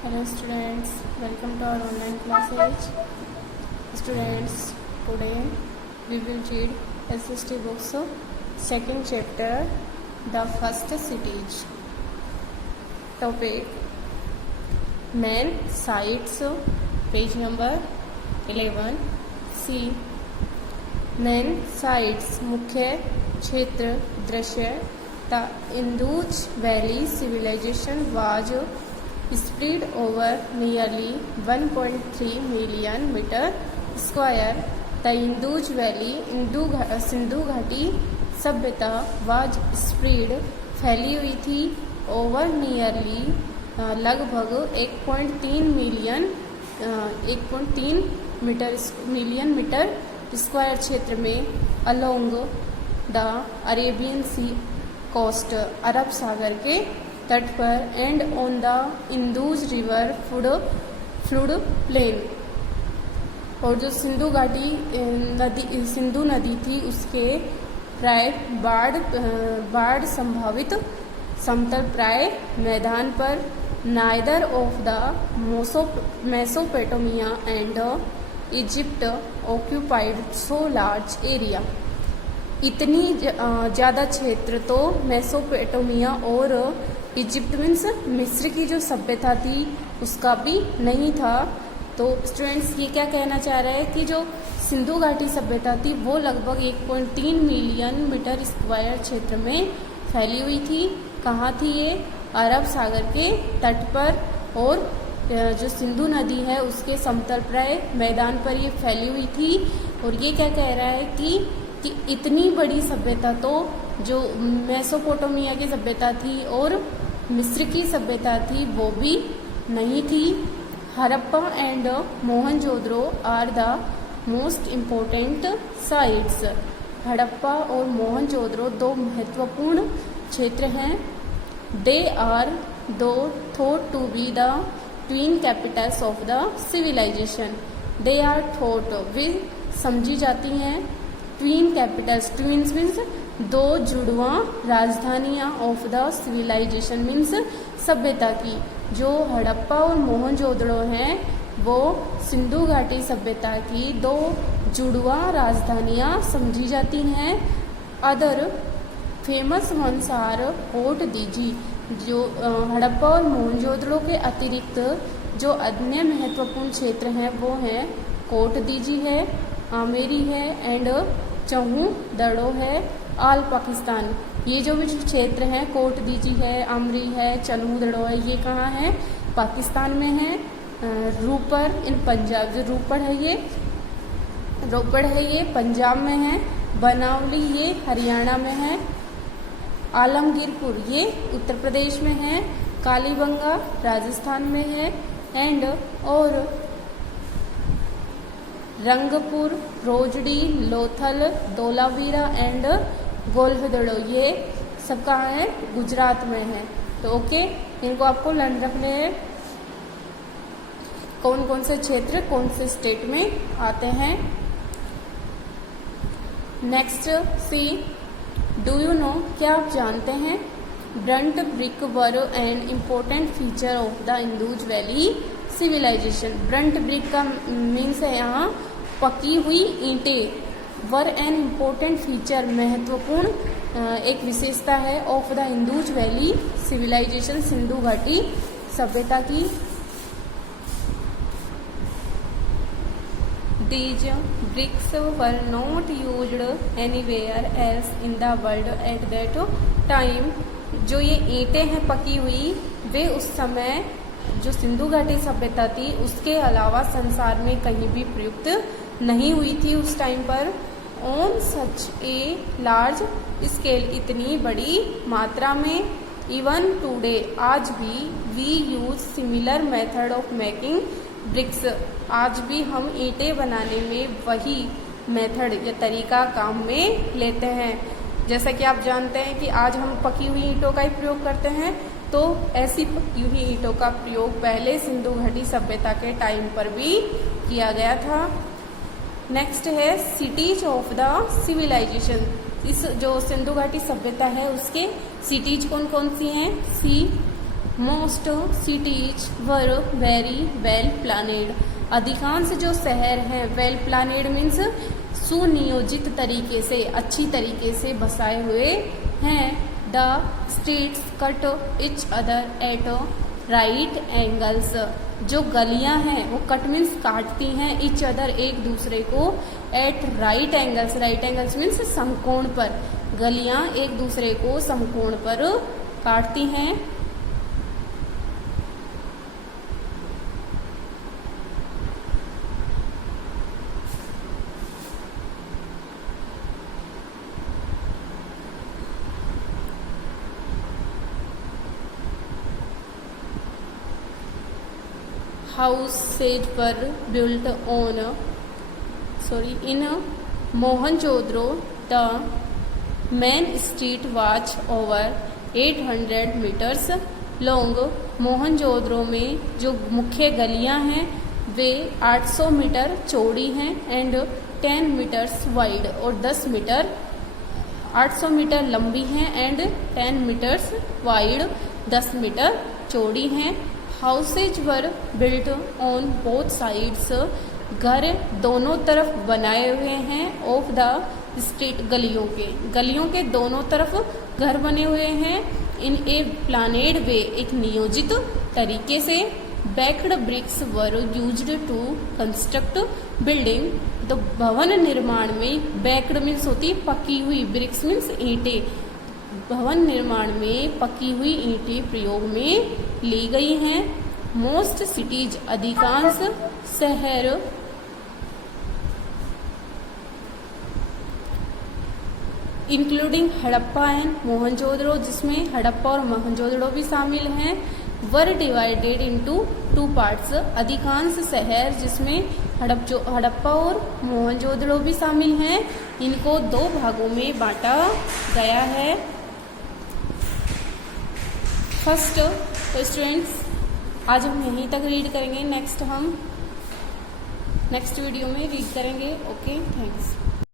Hello students, welcome to our online classes. Students, today we will read SST books second chapter, the first cities. Topic main sites, page number 11. C. Main sites मुख्य क्षेत्र दृश्य. The Indus Valley civilization was spread over nearly 1.3 million meter square. The Indus Valley Sindhu घाटी सभ्यता was spread फैली हुई थी over nearly लगभग 1.3 million metre square क्षेत्र में along the Arabian sea coast अरब सागर के तट पर and on the Indus river flood plain. और जो सिंधु घाटी सिंधु नदी थी उसके प्राय बाढ़ संभावित समतल प्राय मैदान पर neither of the Mesopotamia and Egypt occupied so large area. इतनी ज़्यादा क्षेत्र तो मेसोपोटामिया और इजिप्ट मीन्स मिस्र की जो सभ्यता थी उसका भी नहीं था. तो स्टूडेंट्स ये क्या कहना चाह रहा है कि जो सिंधु घाटी सभ्यता थी वो लगभग 1.3 मिलियन मीटर स्क्वायर क्षेत्र में फैली हुई थी. कहाँ थी ये? अरब सागर के तट पर, और जो सिंधु नदी है उसके समतल प्राय मैदान पर ये फैली हुई थी. और ये क्या कह रहा है कि इतनी बड़ी सभ्यता तो जो मेसोपोटामिया की सभ्यता थी और मिस्र की सभ्यता थी वो भी नहीं थी. Harappa and Mohenjodaro are the most important sites. Harappa और मोहनजोदड़ो दो महत्वपूर्ण क्षेत्र हैं. दे आर दो thought to be the twin capitals of the civilisation. They are thought वे समझी जाती हैं. ट्विन कैपिटल्स, ट्विन्स मीन्स दो जुड़वा राजधानियां ऑफ द सिविलाइजेशन मीन्स सभ्यता की. जो हड़प्पा और मोहनजोदड़ो हैं वो सिंधु घाटी सभ्यता की दो जुड़वा राजधानियां समझी जाती हैं. Other famous ones are Kot Diji. जो हड़प्पा और मोहनजोदड़ो के अतिरिक्त जो अन्य महत्वपूर्ण क्षेत्र हैं वो हैं कोट दीजी है, आमेरी है एंड चहू दड़ो है. आल पाकिस्तान. ये जो भी क्षेत्र हैं कोट दीजी है, आमरी है, चलू दड़ो है, ये कहाँ है? पाकिस्तान में है. रूपर इन पंजाब. जो रोपड़ है ये पंजाब में है. बनावली ये हरियाणा में है. आलमगीरपुर ये उत्तर प्रदेश में है. कालीबंगा राजस्थान में है. एंड और रंगपुर, रोजड़ी, लोथल, धोलावीरा एंड गोल्हदड़ो ये सब कहाँ है? गुजरात में है. तो ओके, इनको आपको लर्न रखने हैं. कौन कौन से क्षेत्र कौन से स्टेट में आते हैं. Next see. Do you know, क्या आप जानते हैं? Burnt brick were an important feature of the Indus valley civilisation. Burnt brick का मीन्स है यहाँ पकी हुई ईंटें. वर एन इम्पोर्टेंट फीचर महत्वपूर्ण एक विशेषता है of the Indus valley civilisation Sindhu घाटी सभ्यता की. These bricks were not used anywhere else in the world at that time. जो ये ईंटें हैं पकी हुई वे उस समय जो सिंधु घाटी सभ्यता थी उसके अलावा संसार में कहीं भी प्रयुक्त नहीं हुई थी उस टाइम पर. On such a large scale, इतनी बड़ी मात्रा में. इवन टुडे, आज भी. We use similar method of making bricks, आज भी हम ईंटें बनाने में वही मेथड या तरीका काम में लेते हैं. जैसा कि आप जानते हैं कि आज हम पकी हुई ईंटों का ही प्रयोग करते हैं, तो ऐसी पकी हुई ईंटों का प्रयोग पहले सिंधु घाटी सभ्यता के टाइम पर भी किया गया था. नेक्स्ट है सिटीज ऑफ द सिविलाइजेशन. इस जो सिंधु घाटी सभ्यता है उसके सिटीज कौन कौन सी हैं? See most cities were very well planned. अधिकांश जो शहर हैं वेल प्लानेड मीन्स सुनियोजित तरीके से, अच्छी तरीके से बसाए हुए हैं। The streets cut each other at right angles. जो गलियां हैं वो कट मीन्स काटती हैं, इच अदर एक दूसरे को, at right angles, right angles means समकोण पर, गलियां एक दूसरे को समकोण पर काटती हैं। Houses were built on in Mohenjo-daro. The main street was over 800 meters long. Mohenjodaro में जो मुख्य गलियां हैं वे 800 मीटर चौड़ी हैं एंड 10 मीटर्स वाइड, और 10 मीटर 800 मीटर लंबी हैं एंड 10 मीटर्स वाइड, 10 मीटर चौड़ी हैं। Houses were built on both sides. घर दोनों तरफ बनाए हुए हैं ऑफ द स्ट्रीट, गलियों के दोनों तरफ घर बने हुए हैं। इन ए प्लानेड वे, एक नियोजित तरीके से। Baked bricks were used to construct building. तो भवन निर्माण में बैक्ड मीन्स होती पकी हुई, ब्रिक्स मीन्स ईंटें, भवन निर्माण में पकी हुई ईंटें प्रयोग में ली गई हैं। मोस्ट सिटीज, अधिकांश शहर, इंक्लूडिंग हड़प्पा एंड मोहनजोदड़ो, जिसमें हड़प्पा और मोहनजोदड़ो भी शामिल हैं, वर डिवाइडेड इनटू 2 पार्ट्स। अधिकांश शहर जिसमें हड़प्पा और मोहनजोदड़ो भी शामिल हैं, इनको 2 भागों में बांटा गया है। फर्स्ट तो स्टूडेंट्स आज हम यहीं तक रीड करेंगे, नेक्स्ट वीडियो में रीड करेंगे। Okay, thanks.